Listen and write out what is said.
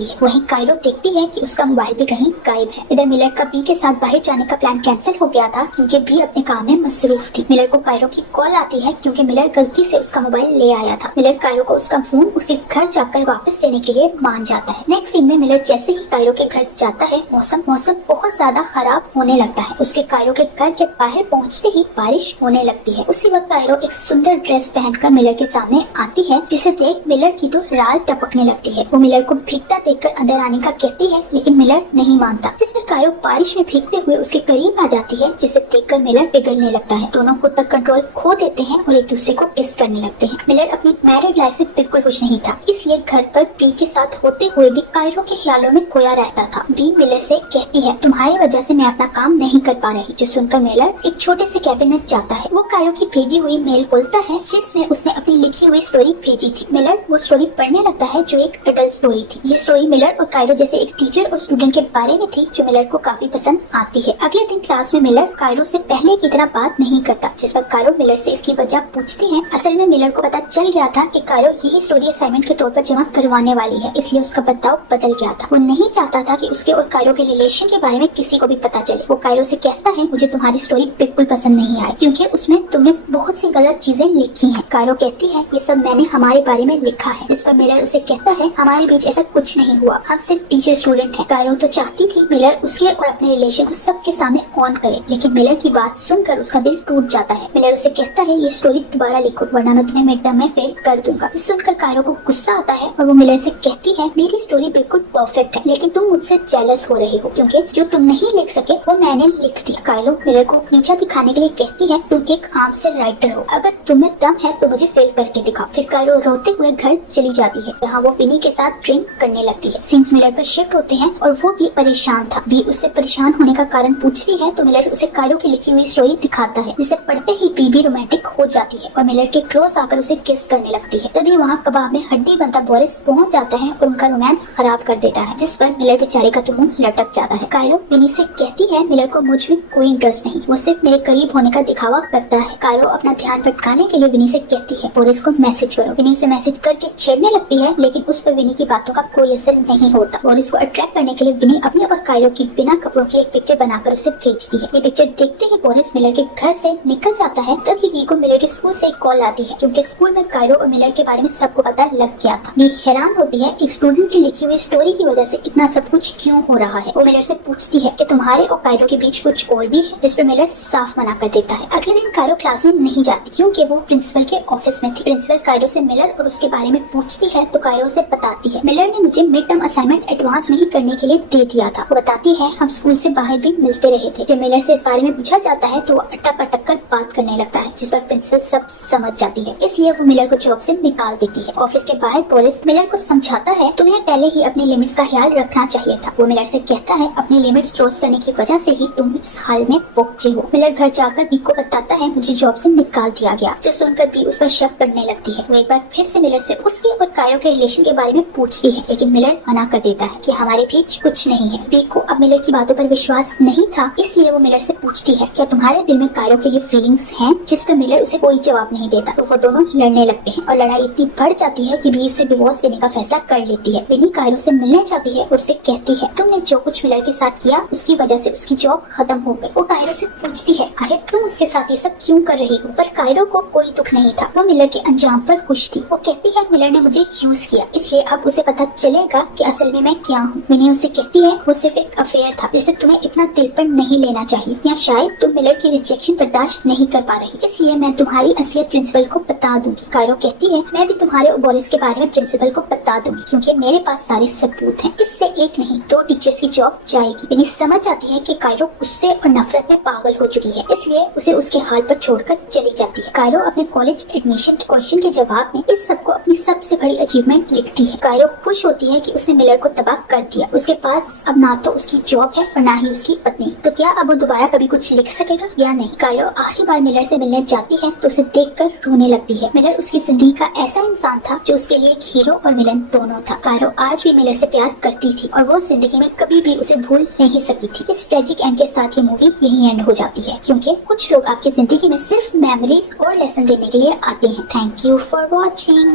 है। वहीं कायरो देखती है कि उसका मोबाइल भी कहीं गायब है। इधर मिलर का बी के साथ बाहर जाने का प्लान कैंसिल हो गया था क्योंकि बी अपने काम में मसरूफ थी। मिलर को कायरो की कॉल आती है क्योंकि मिलर गलती से उसका मोबाइल ले आया था। मिलर कायरो को उसका फोन उसके घर जाकर वापस देने के लिए मान जाता है। नेक्स्ट सीन में मिलर जैसे ही कायरो के घर जाता है मौसम बहुत ज्यादा खराब होने लगता है। उसके कायरो के घर के बाहर पहुंचते ही बारिश होने लगती है। उसी वक्त कायरो एक सुंदर ड्रेस पहनकर मिलर के सामने आती है, जिसे देख मिलर की तो राल टपकने लगती है। वो मिलर को भीगता देखकर अंदर आने का कहती है लेकिन मिलर नहीं मानता, जिस पर कायरो बारिश में भीगते हुए उसके करीब आ जाती है, जिसे देखकर मिलर पिघलने लगता है। दोनों खुद पर कंट्रोल खो देते हैं और एक दूसरे को किस करने लगते हैं। मिलर अपनी मैरिड लाइफ से बिल्कुल खुश नहीं था, इसलिए घर पर बी के साथ होते हुए भी कायरो के ख्यालों में खोया रहता था। बी मिलर से कहती है तुम्हारी वजह से मैं अपना काम नहीं कर पा रही, जो सुनकर मिलर एक छोटे से कैबिन में जाता है। वो कायरो की भेजी हुई मेल खोलता है जिसमें उसने अपनी लिखी हुई स्टोरी भेजी थी। मिलर वो स्टोरी पढ़ने लगता है जो एक अडल्ट स्टोरी थी। ये स्टोरी मिलर और कायरो जैसे एक टीचर और स्टूडेंट के बारे में थी, जो मिलर को काफी पसंद आती है। अगले दिन क्लास में मिलर कायरो से पहले की तरह बात नहीं करता, जिस पर कायरो मिलर से इसकी वजह पूछती है। असल में मिलर को पता चल गया था कि कायरो यही स्टोरी असाइनमेंट के तौर पर जमा करवाने वाली है, इसलिए उसका बर्ताव बदल गया था। वो नहीं चाहता था कि उसके और कायरो के रिलेशन के बारे में किसी को भी पता चले। वो कायरो से कहता है मुझे तुम्हारी स्टोरी बिल्कुल पसंद नहीं आई क्योंकि उसमें तुमने बहुत सी गलत चीजें लिखी हैं। कायरो कहती है ये सब मैंने हमारे बारे में लिखा है, इस पर मिलर उसे कहता है हमारे बीच ऐसा कुछ नहीं हुआ, हम सिर्फ टीचर स्टूडेंट हैं। कायरो तो चाहती थी मिलर उसके और अपने रिलेशन को सबके सामने ऑन करे, लेकिन मिलर की बात सुनकर उसका दिल टूट जाता है। मिलर उसे कहता है ये स्टोरी दोबारा लिखो वरना मैं तुम्हें मिड टर्म में फेल कर दूंगा। सुनकर कायरो को गुस्सा आता है और वो मिलर से कहती है मेरी स्टोरी बिल्कुल परफेक्ट है, लेकिन तुम मुझसे जेलस हो रहे हो क्योंकि जो तुम नहीं लिख सके वो मैंने लिख दिया। कायरो मिलर को नीचा दिखाने के लिए कहती है तुम एक आम से राइटर हो, अगर तुम्हें दम है तो मुझे फेल करके दिखाओ। फिर कायरो रोते हुए घर चली जाती है, जहाँ वो विनी के साथ ड्रिंक करने लगती है। सीन्स मिलर पर शिफ्ट होते हैं और वो भी परेशान था। बी उससे परेशान होने का कारण पूछती है तो मिलर उसे कायरो की लिखी हुई स्टोरी दिखाता है, जिसे पढ़ते ही बी भी रोमांटिक हो जाती है और मिलर के क्लोज आकर उसे किस करने लगती है। तभी वहाँ कबाब में हड्डी बनता बोरिस पहुँच जाता है और उनका रोमांस खराब कर देता है, जिस पर मिलर बेचारे का तो मुंह लटक जाता है। कायरो विनी से कहती है मिलर को मुझ में कोई इंटरेस्ट नहीं, वो सिर्फ मेरे करीब होने का दिखावा करता है। कायरो अपना ध्यान भटकाने के लिए विनी से कहती है बोरिस को मैसेज करो। विनी उसे मैसेज करके छेड़ने लगती है, लेकिन उस पर विनी की बातों का कोई असर नहीं होता। बोरिस को अट्रैक्ट करने के लिए विनी अपने और कायरो की बिना कपड़ों की एक पिक्चर बनाकर उसे भेजती है। ये पिक्चर देखते ही बोरिस मिलर के घर से निकल जाता है। तभी वी को मिलर के स्कूल से एक कॉल आती है क्योंकि स्कूल में कायरो और मिलर के बारे में सबको पता लग गया था। वी हैरान होती है एक स्टूडेंट की लिखी हुई स्टोरी की वजह से इतना सब कुछ क्यों हो रहा है। वो मिलर से पूछती है कि तुम्हारे और कायरो के बीच कुछ और भी है, जिस पर मिलर साफ मना कर देता है। अगले दिन कायरो क्लास में नहीं जाती क्योंकि वो प्रिंसिपल के ऑफिस में थी। प्रिंसिपल कायरो से मिलर और उसके बारे में पूछती है तो कायरो उसे बताती है मिलर ने मुझे मिड टर्म असाइनमेंट एडवांस में ही करने के लिए दे दिया था। वो बताती है हम स्कूल से बाहर भी मिलते रहे थे। जब मिलर से इस बारे में पूछा जाता है तो वो अटक अटक कर बात करने लगता है, जिस पर प्रिंसिपल सब समझ जाती है, इसलिए वो मिलर को जॉब से निकाल देती है। ऑफिस के बाहर बोरिस मिलर को समझाता है तुम्हें पहले ही अपनी लिमिट्स का ख्याल रखना चाहिए था। वो मिलर से कहता है अपनी लिमिट्स क्रॉस करने की वजह से ही तुम इस हाल में पहुंचे हो। मिलर घर जाकर बी को बताता है मुझे जॉब से निकाल दिया गया, जो सुनकर बी उस पर शक करने लगती है। वो एक बार फिर से मिलर से उसके और कायरो के रिलेशन के बारे में पूछती है, लेकिन मिलर मना कर देता है कि हमारे बीच कुछ नहीं है। बी को अब मिलर की बातों पर विश्वास नहीं था, इसलिए वो मिलर से पूछती है क्या तुम्हारे दिल में कायरो के लिए फीलिंग्स हैं, जिस पर मिलर उसे कोई जवाब नहीं देता। तो वो दोनों लड़ने लगते हैं और लड़ाई इतनी बढ़ जाती है कि बी उसे डिवोर्स देने का फैसला कर लेती है। विनी कायरो से मिलने जाती है और उसे कहती है तुमने जो कुछ मिलर के साथ किया उसकी वजह से उसकी जॉब खत्म हो गई। वो कायरो से पूछती है आखिर तुम उसके साथ ये सब क्यों कर रही हो, पर कायरो को कोई दुख नहीं था। वो मिलर के अंजाम पर खुश थी। वो कहती है मिलर ने मुझे यूज किया, इसलिए अब उसे पता चलेगा कि असल में मैं क्या हूँ। विनी उसे कहती है वो सिर्फ एक अफेयर था, जिसे तुम्हें इतना दिल पर नहीं लेना चाहिए, या शायद तुम मिलर की रिजेक्शन बर्दाश्त नहीं कर पा रही, इसलिए मैं तुम्हारी असलियत प्रिंसिपल को बता दूंगी। कायरो कहती है मैं भी तुम्हारे और बोरिस के बारे में प्रिंसिपल को बता दूंगी क्योंकि मेरे पास सारे सबूत हैं। इससे एक नहीं 2 टीचर्स की जॉब जाएगी। विनी समझ जाती है कि कायरो गुस्से और नफरत में पागल हो चुकी है, इसलिए उसे उसके हाल पर छोड़कर चली जाती है। कायरो अपने कॉलेज एडमिशन के क्वेश्चन के जवाब में इस सबको अपनी सबसे बड़ी अचीवमेंट लिखती है। कायरो खुश होती है कि उसने मिलर को तबाह कर दिया। उसके पास अब ना तो उसकी जॉब है और ना ही उसकी पत्नी, तो क्या अब वो दोबारा कभी कुछ लिख सकेगा या नहीं। कायरो आखिरी बार मिलर से मिलने जाती है तो उसे देखकर रोने लगती है। मिलर उसकी जिंदगी का ऐसा इंसान था जो उसके लिए एक हीरो और विलन दोनों था। कायरो आज भी मिलर से प्यार करती थी और वो जिंदगी में कभी भी उसे भूल नहीं सकी थी। इस ट्रेजिक एंड के साथ ये मूवी यही एंड हो जाती है क्योंकि कुछ लोग आपकी जिंदगी में सिर्फ मेमोरीज और लेसन देने के लिए आते हैं। Thank you for watching.